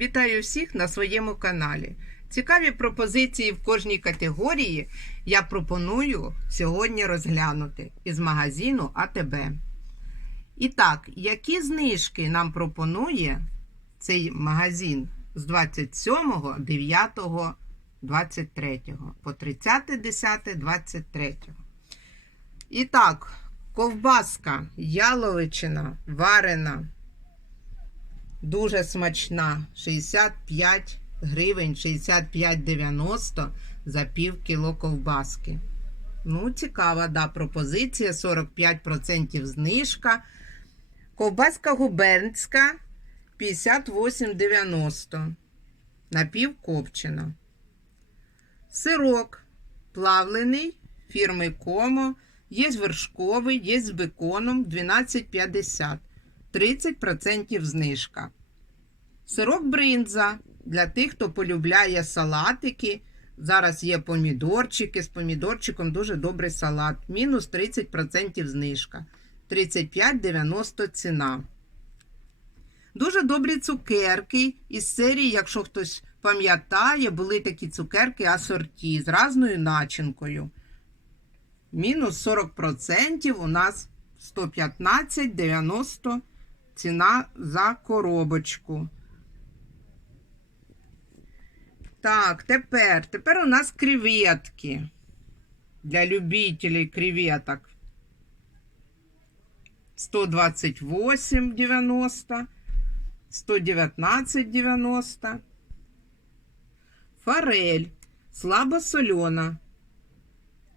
Вітаю всіх на своєму каналі. Цікаві пропозиції в кожній категорії я пропоную сьогодні розглянути із магазину АТБ. І так, які знижки нам пропонує цей магазин з 27, 9, 23 по 30, 10, 23. І так, ковбаска, яловичина, варена. Дуже смачна. 65 гривень, 65,90 за пів кіло ковбаски. Ну, цікава, да, пропозиція. 45% знижка. Ковбаска губернська 58,90. Напівкопчена. Сирок плавлений фірми Комо. Є вершковий, є з беконом 12,50. 30% знижка. Сирок бринза для тих, хто полюбляє салатики. Зараз є помідорчики. З помідорчиком дуже добрий салат. Мінус 30% знижка. 35,90 ціна. Дуже добрі цукерки із серії, якщо хтось пам'ятає, були такі цукерки асорті з разною начинкою. Мінус 40% у нас 115,90 ціна за коробочку. Так, тепер, тепер у нас креветки. Для любителей креветок. 128,90, 119,90. Форель слабосолена.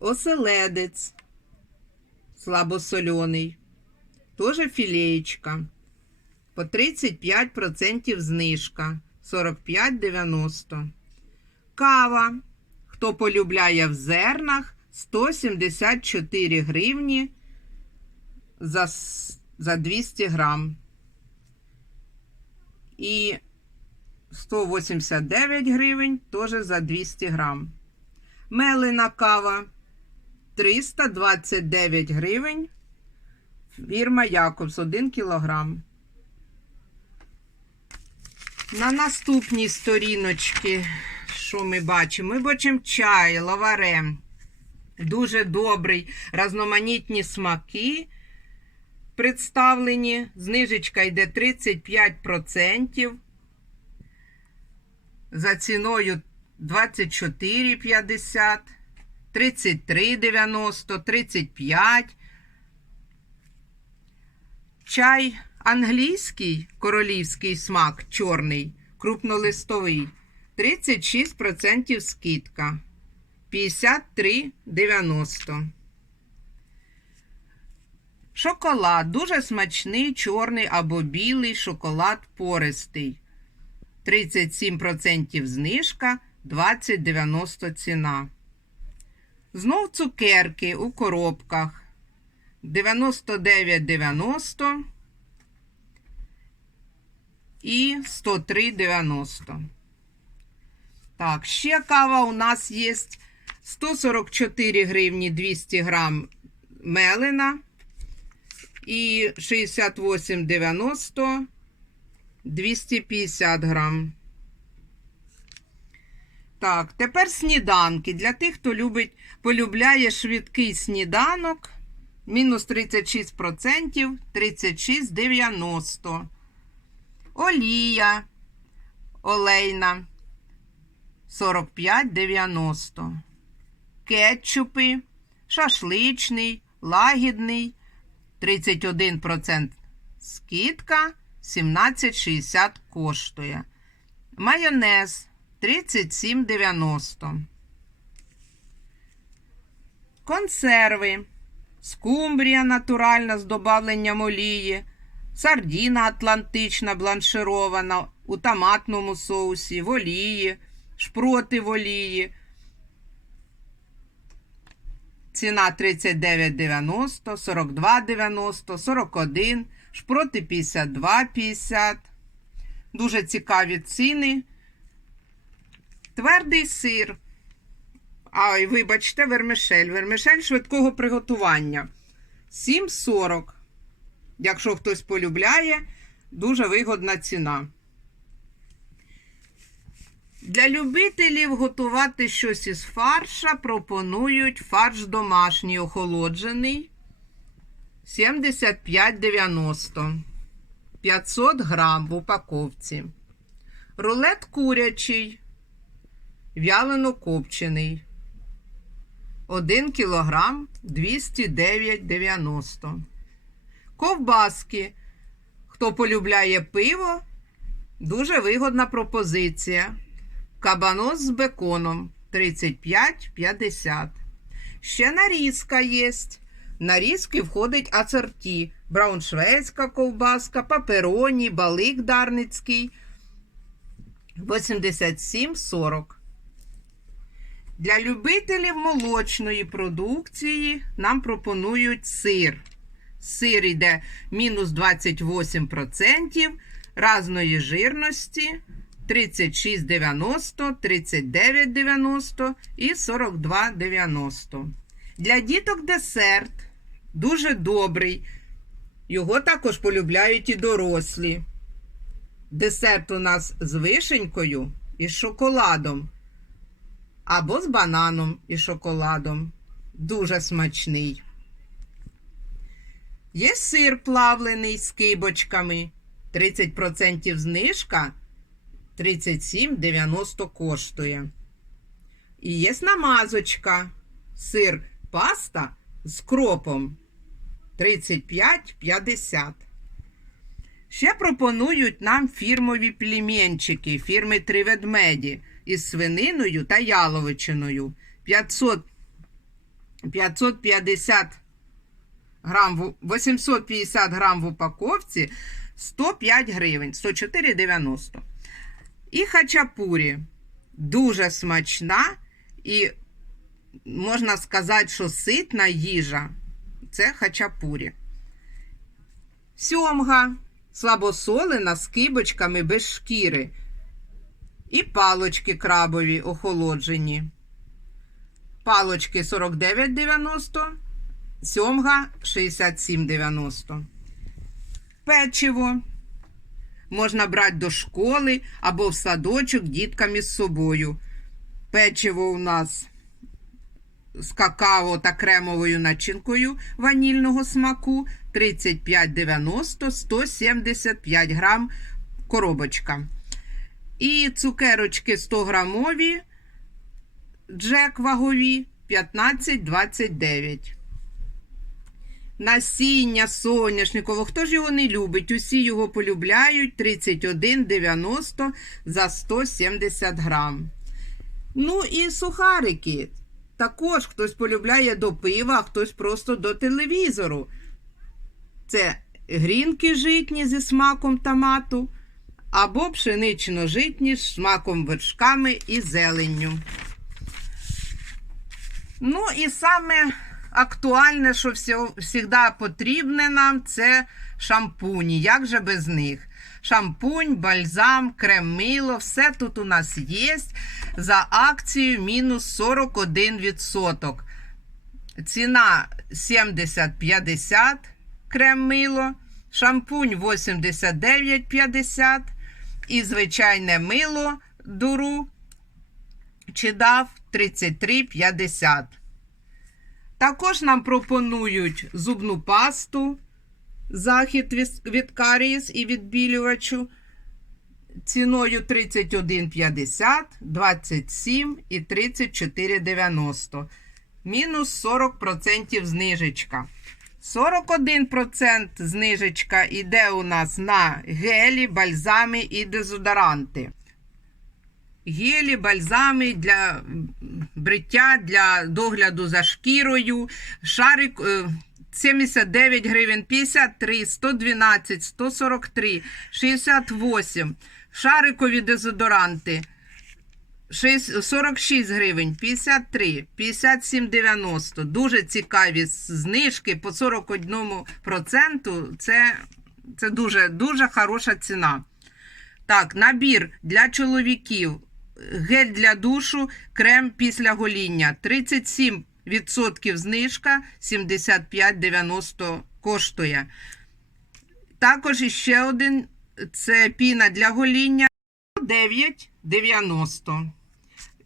Оселедець слабосолений. Тоже філеєчка. По 35% знижка. 45,90. Кава. Хто полюбляє в зернах 174 гривні за, за 200 грам. І 189 гривень теж за 200 грам. Мелина кава 329 гривень. Фірма Якобс 1 кілограм. На наступній сторіночці, що ми бачимо? Ми бачимо чай, лаваре. Дуже добрий, разноманітні смаки представлені. Знижечка йде 35%. За ціною 24,50, 33,90, 35. Чай англійський, королівський смак, чорний, крупнолистовий. 36% скидка. 53,90. Шоколад. Дуже смачний, чорний або білий шоколад пористий. 37% знижка, 20,90 ціна. Знов цукерки у коробках. 99,90 і 103,90. Так, ще кава у нас є 144 гривні 200 грам мелена і 68,90 250 грам. Так, тепер сніданки. Для тих, хто любить, полюбляє швидкий сніданок. Мінус 36%, 36,90. Олія олейна 45,90. Кетчупи, шашличний, лагідний 31% скидка 17,60 коштує. Майонез 37,90. Консерви. Скумбрія натуральна з добавленням олії. Сардіна атлантична бланширована у томатному соусі, в олії, шпроти в олії. Ціна 39,90, 42,90, 41, шпроти 52,50. Дуже цікаві ціни. Твердий сир. Ай, вибачте, вермишель. Вермишель швидкого приготування. 7,40. Якщо хтось полюбляє, дуже вигодна ціна. Для любителів готувати щось із фарша пропонують фарш домашній охолоджений 75,90 500 грам в упаковці. Рулет курячий, вялено копчений 1 кілограм 209,90. Ковбаски. Хто полюбляє пиво, дуже вигодна пропозиція. Кабанос з беконом 35,50. Ще нарізка є. Нарізки входить ацорті, брауншвейська ковбаска, папероні, балик дарницький 87,40. Для любителів молочної продукції нам пропонують сир. Сир йде мінус 28% разної жирності 36,90, 39,90 і 42,90. Для діток десерт дуже добрий. Його також полюбляють і дорослі. Десерт у нас з вишенькою і шоколадом. Або з бананом і шоколадом. Дуже смачний. Є сир плавлений з кибочками. 30% знижка 37,90 коштує. І є намазочка. Сир паста з кропом 35,50. Ще пропонують нам фірмові плімінчики фірми Три ведмеді із свининою та яловичиною. 500, 550 грам, в- 850 грам в упаковці 105 гривень, 104,90. І хачапурі дуже смачна і можна сказати, що ситна їжа. Це хачапурі. Сьомга слабосолена з кибочками без шкіри. І палочки крабові охолоджені. Палочки 49,90, сьомга 67,90. Печиво можна брати до школи або в садочок діткам із собою. Печиво у нас з какао та кремовою начинкою ванільного смаку 35,90 175 грам коробочка. І цукерочки 100 грамові, джек вагові 15,29. Насіння соняшникового. Хто ж його не любить? Усі його полюбляють 31,90 за 170 грам. Ну і сухарики. Також хтось полюбляє до пива, а хтось просто до телевізору. Це грінки житні зі смаком томату, або пшенично-житні з смаком вершками і зеленню. Ну і саме актуальне, що завжди потрібне нам, це шампуні. Як же без них? Шампунь, бальзам, крем мило, все тут у нас є за акцією мінус 41%. Ціна 70,50 крем мило, шампунь 89,50 і звичайне мило дуру чи дав 33,50. Також нам пропонують зубну пасту, захід від- карієс і відбілювачу ціною 31,50, 27 і 34,90. Мінус 40% знижечка. 41% знижечка йде у нас на гелі, бальзами і дезодоранти. Гелі, бальзами для бриття, для догляду за шкірою. Шарик е, 79 гривень, 53, 112, 143, 68. Шарикові дезодоранти 46 гривень, 53, 57,90. Дуже цікаві знижки по 41%. Це, це дуже, дуже хороша ціна. Так, набір для чоловіків. Гель для душу, крем після гоління. 37% знижка, 75,90 коштує. Також іще один це піна для гоління 109,90.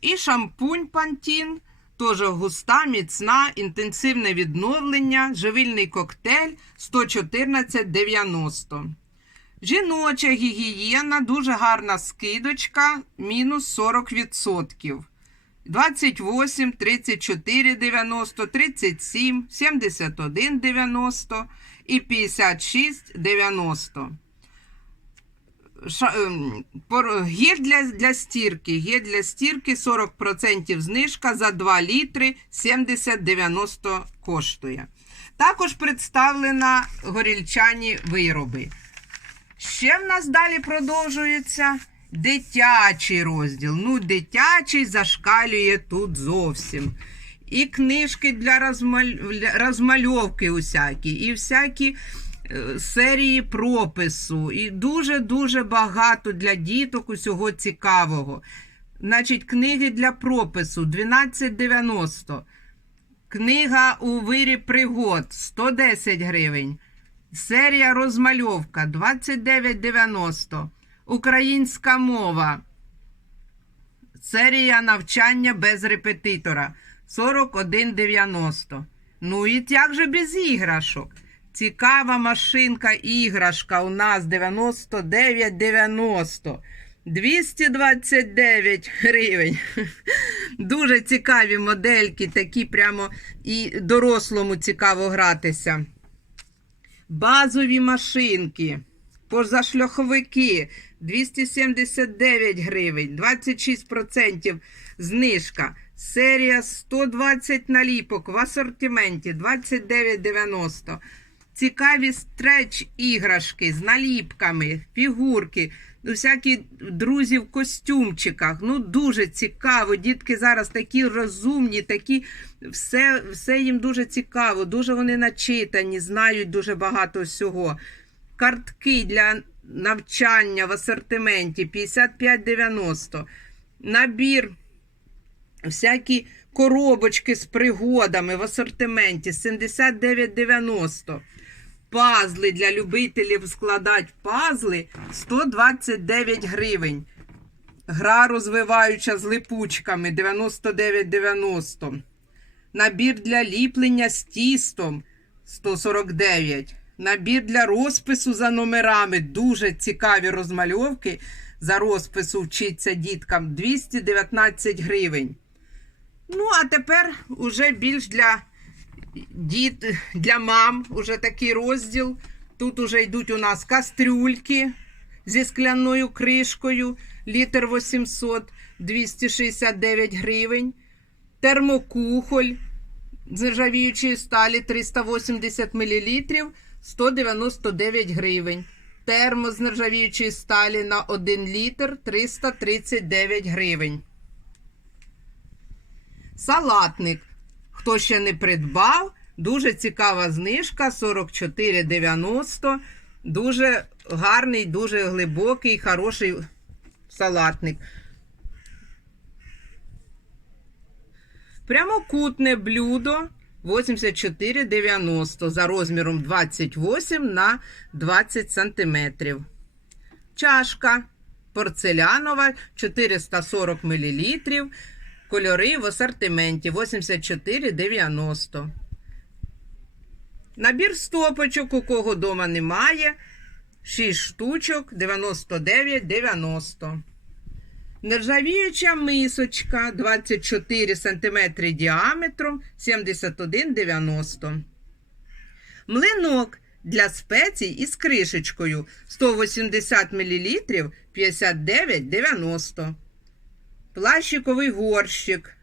І шампунь Пантін. Теж густа, міцна, інтенсивне відновлення, живильний коктейль 114,90. Жіноча гігієна, дуже гарна скидочка, мінус 40%. 28, 34, 90, 37, 71, 90 і 56, 90. Ша, ем, для, для стірки. Гель для стірки 40% знижка за 2 літри 70-90 коштує. Також представлена горільчані вироби. Ще в нас далі продовжується дитячий розділ. Ну, дитячий зашкалює тут зовсім. І книжки для розмаль... розмальовки усякі, і всякі е, серії пропису, і дуже-дуже багато для діток усього цікавого. Значить, книги для пропису 12,90. Книга у вирі пригод 110 гривень. Серія розмальовка 29,90. Українська мова. Серія навчання без репетитора 41,90. Ну і як же без іграшок? Цікава машинка іграшка у нас 99,90. 229 гривень. Дуже цікаві модельки, такі прямо і дорослому цікаво гратися. Базові машинки, позашльоховики 279 гривень, 26% знижка. Серія 120 наліпок в асортименті 29,90. Цікаві стреч іграшки з наліпками, фігурки, всякі друзі в костюмчиках. Ну, дуже цікаво. Дітки зараз такі розумні, такі все, все їм дуже цікаво, дуже вони начитані, знають дуже багато всього. Картки для навчання в асортименті 55,90. Набір всякі коробочки з пригодами в асортименті 79,90. Пазли для любителів складати пазли 129 гривень. Гра розвиваюча з липучками 99,90. Набір для ліплення з тістом 149. Набір для розпису за номерами. Дуже цікаві розмальовки. За розпису вчиться діткам 219 гривень. Ну, а тепер уже більш для діт, для мам уже такий розділ. Тут уже йдуть у нас кастрюльки зі скляною кришкою, літр 800, 269 гривень. Термокухоль з нержавіючої сталі 380 мл, 199 гривень. Термос з нержавіючої сталі на 1 літр 339 гривень. Салатник. Хто ще не придбав, дуже цікава знижка 44,90. Дуже гарний, дуже глибокий, хороший салатник. Прямокутне блюдо 84,90 за розміром 28 на 20 сантиметрів. Чашка порцелянова 440 мл. Кольори в асортименті 84,90. Набір стопочок, у кого дома немає. 6 штучок 99,90. Нержавіюча мисочка 24 см діаметром 71,90. Млинок для спецій із кришечкою 180 мл 59,90. Пластиковий горщик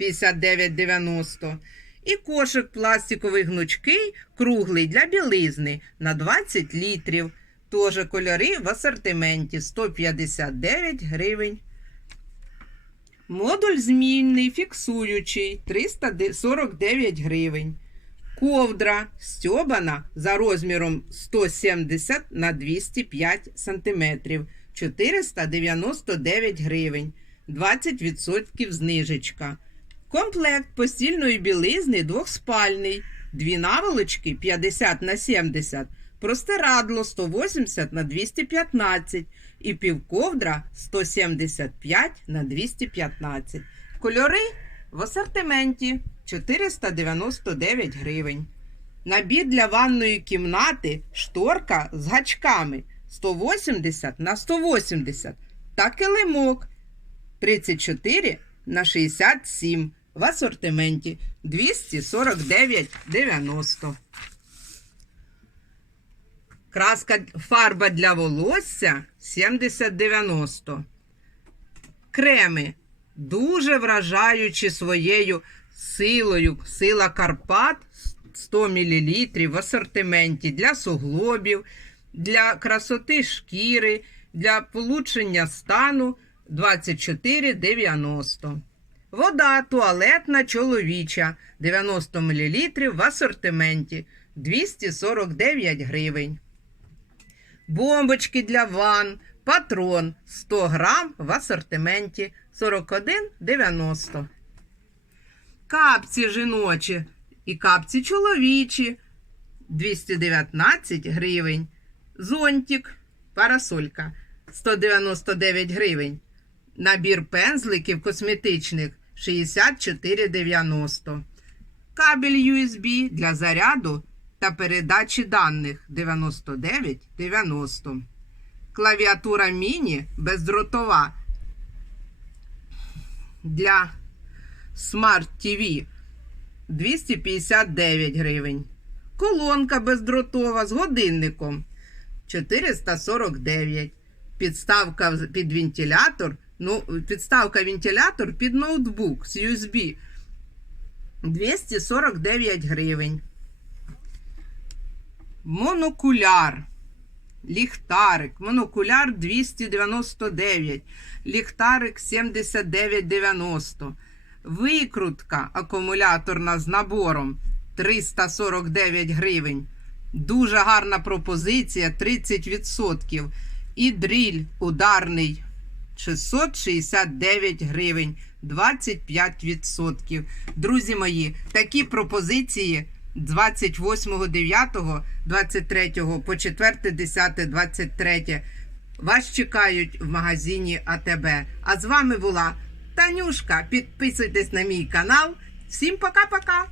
59,90. І кошик пластиковий гнучкий, круглий для білизни на 20 літрів. Теж кольори в асортименті 159 гривень. Модуль змінний, фіксуючий 349 гривень. Ковдра стьобана за розміром 170 на 205 см 499 гривень. 20% знижечка. Комплект постільної білизни двохспальний. Дві наволочки 50 на 70, простирадло 180 на 215 і півковдра 175 на 215. Кольори в асортименті 499 гривень. Набір для ванної кімнати шторка з гачками 180 на 180 та килимок 34 на 67 в асортименті 249,90. Краска фарба для волосся 70,90. Креми дуже вражаючі своєю силою. Сила Карпат 100 мл в асортименті для суглобів, для красоти шкіри, для получшення стану 24,90. Вода туалетна чоловіча 90 мл в асортименті 249 гривень. Бомбочки для ванн, патрон 100 грам в асортименті 41,90. Капці жіночі і капці чоловічі 219 гривень. Зонтик, парасолька 199 гривень. Набір пензликів косметичних 64,90. Кабель USB для заряду та передачі даних 99,90. Клавіатура міні бездротова для Smart TV 259 гривень. Колонка бездротова з годинником 449. Підставка під вентилятор. Ну, підставка вентилятор під ноутбук з USB 249 гривень. Монокуляр. Ліхтарик. Монокуляр 299. Ліхтарик 79,90. Викрутка акумуляторна з набором 349 гривень. Дуже гарна пропозиція 30%. І дріль ударний 669 гривень, 25%. Друзі мої, такі пропозиції 28.09, 23 по 4.10, 23 вас чекають в магазині АТБ. А з вами була Танюшка. Підписуйтесь на мій канал. Всім пока-пока!